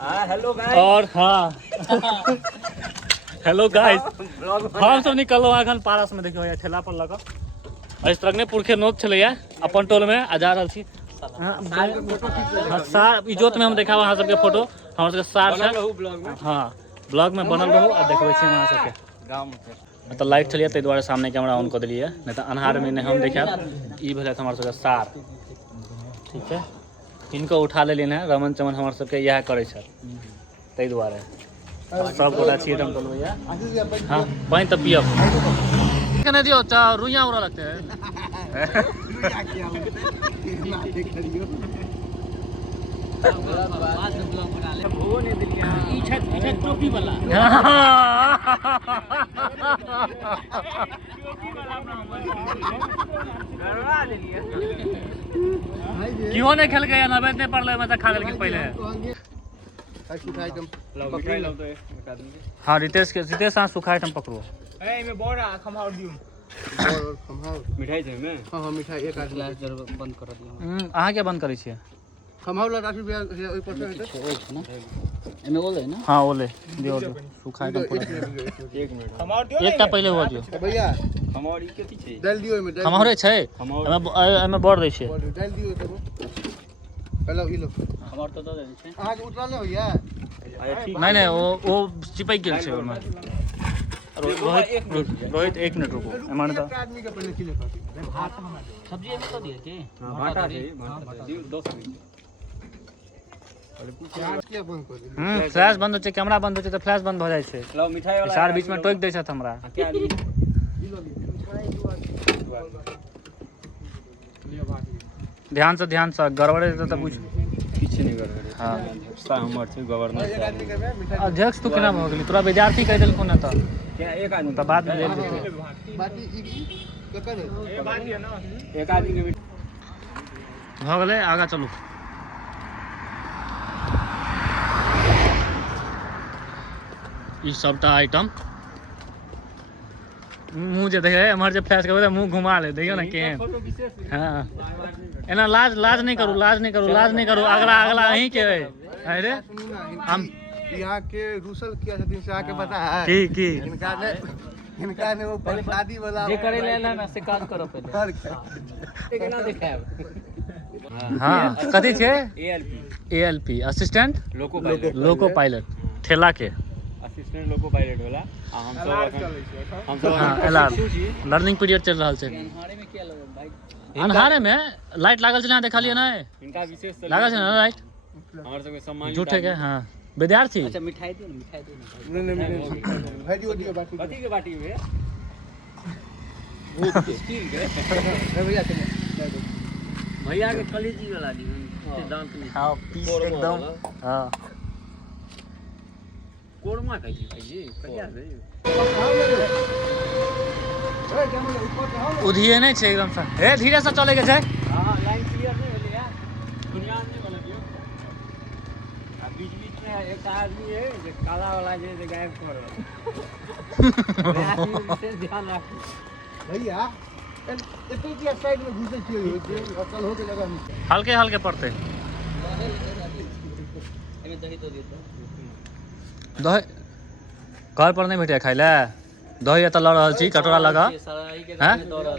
Hello guys. और हाँ hello guys, हम सब निकल अखन पारस में देखियो ठेला पर लगा अस्तरगनेपुर के नोत छलैया अपन टोल में आ जा रहल छी। सार इजोत में हम देखाब अहाँ सबके फोटो हमर सबके सार छै। हाँ ब्लॉग में बनल रहू आ देखबै छी अहाँ सबके गाम तो लाइट छलिए ताहि दुआरे सामने कैमरा ऑन कर दिलिए, नहीं तो अन्हार में नहीं हम देखाब। ई भेल हमर सबके सार, ठीक है। इनको उठा लेलिन है, रमन चमन हमारे सबके यह करे छै ताहि दुआरे सब गोटा छिए एकदम टोलबैया। हाँ पानी तो पियब कने दियो रुइया उड़ा लगते है। टोपी वाला क्यों नहीं खेल गया नवेद नहीं पड़ मैं खा लेल पहले। हाँ रितेश हाँ सूखा आइटम पकड़ो। मिठाई छै में। हां मिठाई एक आध गिलास जरूर बंद कर दियो। अहाँ के बंद करै छियै खमहाउला राखी ओइ पर से ना एमे ओले ना। हां ओले दियो सूखा आइटम पूरा 1 मिनट खमहाउर दियो एकटा पहले हो दियो भैया। खमहाउर ई कथि छै डाल दियो एमे खमहाउरे छै एमे बोर दै छै डाल दियो तब पहले ई लो खमहाउर तो दे छै अहाँ के उतरले होइया नहीं नहीं वो चिपक गेल छै ओमे। रोहित 1 मिनट रुको माने तो आदमी के पहले खिले पाती सब्जी में तो दिए के। हां भाटा छै भाटा दियो 10 मिनट क्या बंद कर दियो। फ्लैश बंद होय छै कैमरा बंद होय छै तो फ्लैश बंद भ जाय छै। लो मिठाई वाला सार बीच में टोक दै छथ हमरा। क्या ली ध्यान से गड़बड़े तो कुछ किछ नहीं गड़बड़े। हां सा हमर छै गवर्नर अध्यक्ष तू केना भ गेली तोरा विद्यार्थी कह देलखुन न त क्या एक आदमी तो बाद में ले जेतै बाकी ई ककर है ए बात है ना एक आदमी के भ गेलै आगा चलू। ई सबटा आइटम मुँह जे देखे एमहर जे फ्लैश करबै मुँह घुमा ले देखियो ना केहन। हाँ एना लाज नहीं करू अगला अहीं के है। अरे हम यहाँ के रूसल किया छथिन से आके पता है की इनका ने वो प्रसादी वाला जे करे ले ना से काज करो पहले केना देखाब। हाँ कथी छै ALP ALP assistant loco pilot ठेला के असिस्टेंट लोको पायलट वाला हम सब हाँ एलार लर्निंग पीरियड चल रहा है। अन्हारे में क्या लगे भाई अन्हारे में लाइट लागल छै देखलिए ना इनका विशेष लागल छै ना लाइट हमर सब के सम्मान झूठे के। हाँ विद्यार्थी अच्छा मिठाई दो ना नहीं भाई दियो बाकी कथी के बाटी में भूत के स्टील के भैया भैया के कलेजी वाला दी दांत में। हाँ पीस एकदम। हाँ कोरमा खाई छी भाई जी कहिया से उधिए नहीं छै एकदम से हे धीरे से चले के छै। हां लाइन क्लियर नहीं भेले यार दुनिया में बना दियो। आ बीच बीच में एक आदमी है जे काला वाला जे गायब कर रहा है विशेष ध्यान रख भैया एते की साइड में घुसे छिए चल हो के जगह में हल्के पड़ते एमे दही दो दियो दही घर पर नहीं भेटे खाई ले दही एत लऽ रहल छी कटोरा लगा। ये सारा ई के हैं दो रहल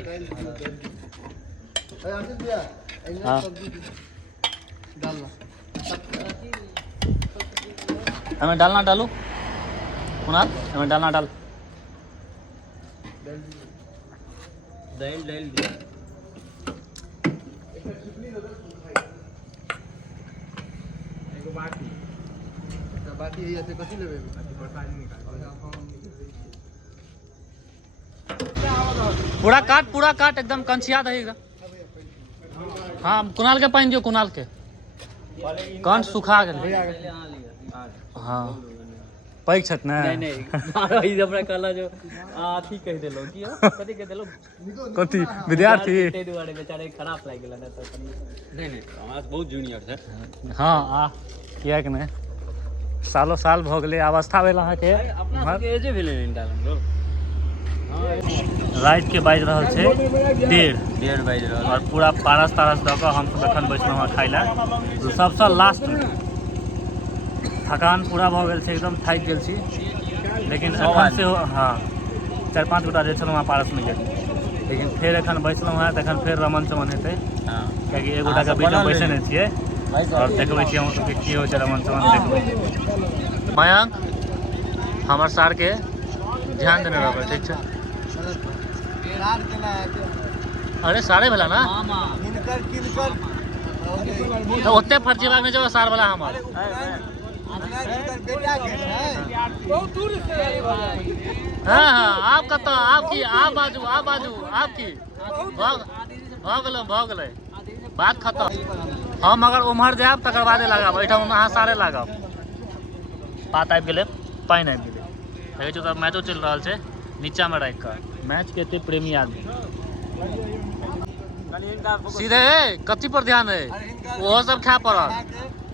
आशीष भैया हाँ डालना हमें डालना डालू कुणाल हमें डालना डाल दाल दियो एगो बाकी है ऐसे कथि लेबे पूरा काट एकदम कंचिया दही एकदम। हाँ कुणाल के पानी दियो कुणाल के कंठ सुखा गेल। हाँ पैक छत ना नहीं ई हमरा कहला जो अथी कह देलो की कथि कह देलो कथी विद्यार्थी ते दुआरे बेचारे खराब लाग गेला ना तो नहीं हमरा बहुत जूनियर है। हाँ आ किया कि नहीं सालों साल भ गेलै अवस्था भेल अहाँ के अपना के एजे भेले नहीं डाल हम लोग। रात के बाजि रहल छै 1:30 बाजि रहल और पूरा पारस दऽ कऽ हम एखन बैसलहुँ हँ खाइ लए सबसँ लास्ट थकान पूरा भऽ गेल छै, एकदम थाकि गेल छी, लेकिन एखन से हाँ 4-5 गोटा जे छलहुँ पारस में गेल, लेकिन फेर एखन बैसलहुँ हेँ तऽ एखन फेर रमन चमन हेतै, कियाकि एक गोटाके बीचमे बैसे नहि छियै और देखबै छी हम सबके की होइ छै रमन चमन देखबै। मयंक हमर सार के ध्यान देने रहबै, ठीक छै? अरे सारे भेला ना तो ओते फर्जीबाग नहीं जब सार वाला हमर हाँ हाँ आप कतऽ आपकी आप बाजू आपकी भऽ गेलै बात खत्म। हम अगर उम्हर जायब तकर बादे लगाब, एहिठाम अहाँ सारे लागब। बात आबि गेलै, पानि आबि गेलै, देखै छियै तऽ मैचो चलि रहल छै नीचामे राखि कऽ। मैच के एते प्रेमी आदमी सीधे कथी पर ध्यान है, ओहो सब खाए पड़त,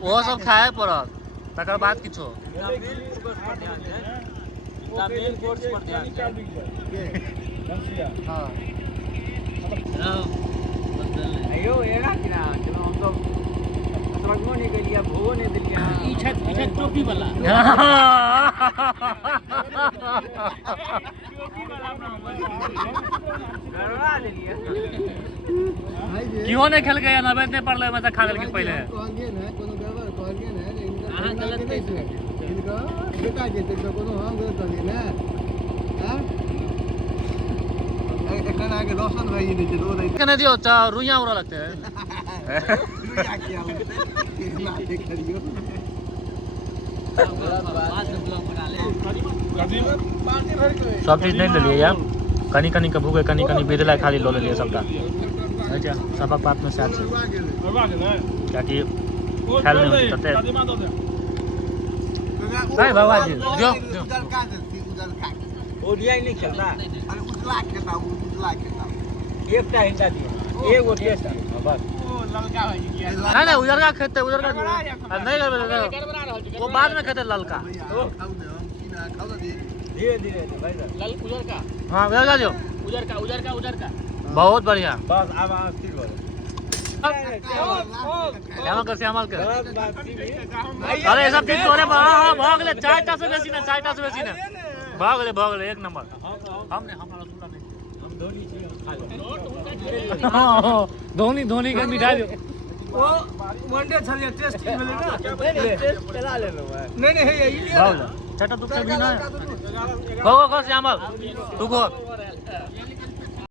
ओहो सब खाए पड़त, तकर बाद किछो अयो एरा किना चलो हम तो समझबो नहीं केलिए, भोगो नहीं देलिए। ई छत टोपी वाला गड़बड़ा देलिए। क्यों नहीं खेल गया, नवेद नहीं पड़ले में खा लेकिन पहले कहलिए ना कोनो गड़बड़ कहलिए ना, अहाँ गलत कैसे इनका बेटा के तो कोनो हम गलत कहलिए ना। हां एकना आगे रोशन भाई ने जो दे कहने दियो रुइया उड़ा लगते हैं रुइया किया ना देख लियो बाद में ब्लॉग बना ले। सब चीज नहीं ले लिए यार, कनी कनी के भूखे कनी कनी बेदला खाली लो ले सबटा, अच्छा सबक बात में साथ छै, कियाकि खेल नहीं होती तते नहीं बाबा जी जो उधर का ओडीआई नहीं खेलता, अरे उजला खेलता एक टा हिंदा दिया, एगो टेस्ट बस। ललका भाई नहीं नहीं उधर का खेते, उधर का नहीं करबे, वो बाद में खेते ललका। खाओ दे धीरे धीरे भाई लल उधर का, हां उधर का जो उधर का बहुत बढ़िया। बस अब स्थिर हो श्यामल कर अरे ये सब ठीक तोरे भाग ले, 4टा से बेसी ना भाग ले एक नंबर। हमने हमरा रसगुल्ला नहीं, हम धोनी छी, हम खा ले। धोनी के मिठाई दो, वो वनडे छलिए टेस्ट भेलै ना, टेस्ट चला ले लो नहीं हे ई लिया भाग ले 4टा दुख से भी ना। गो श्यामल तू गो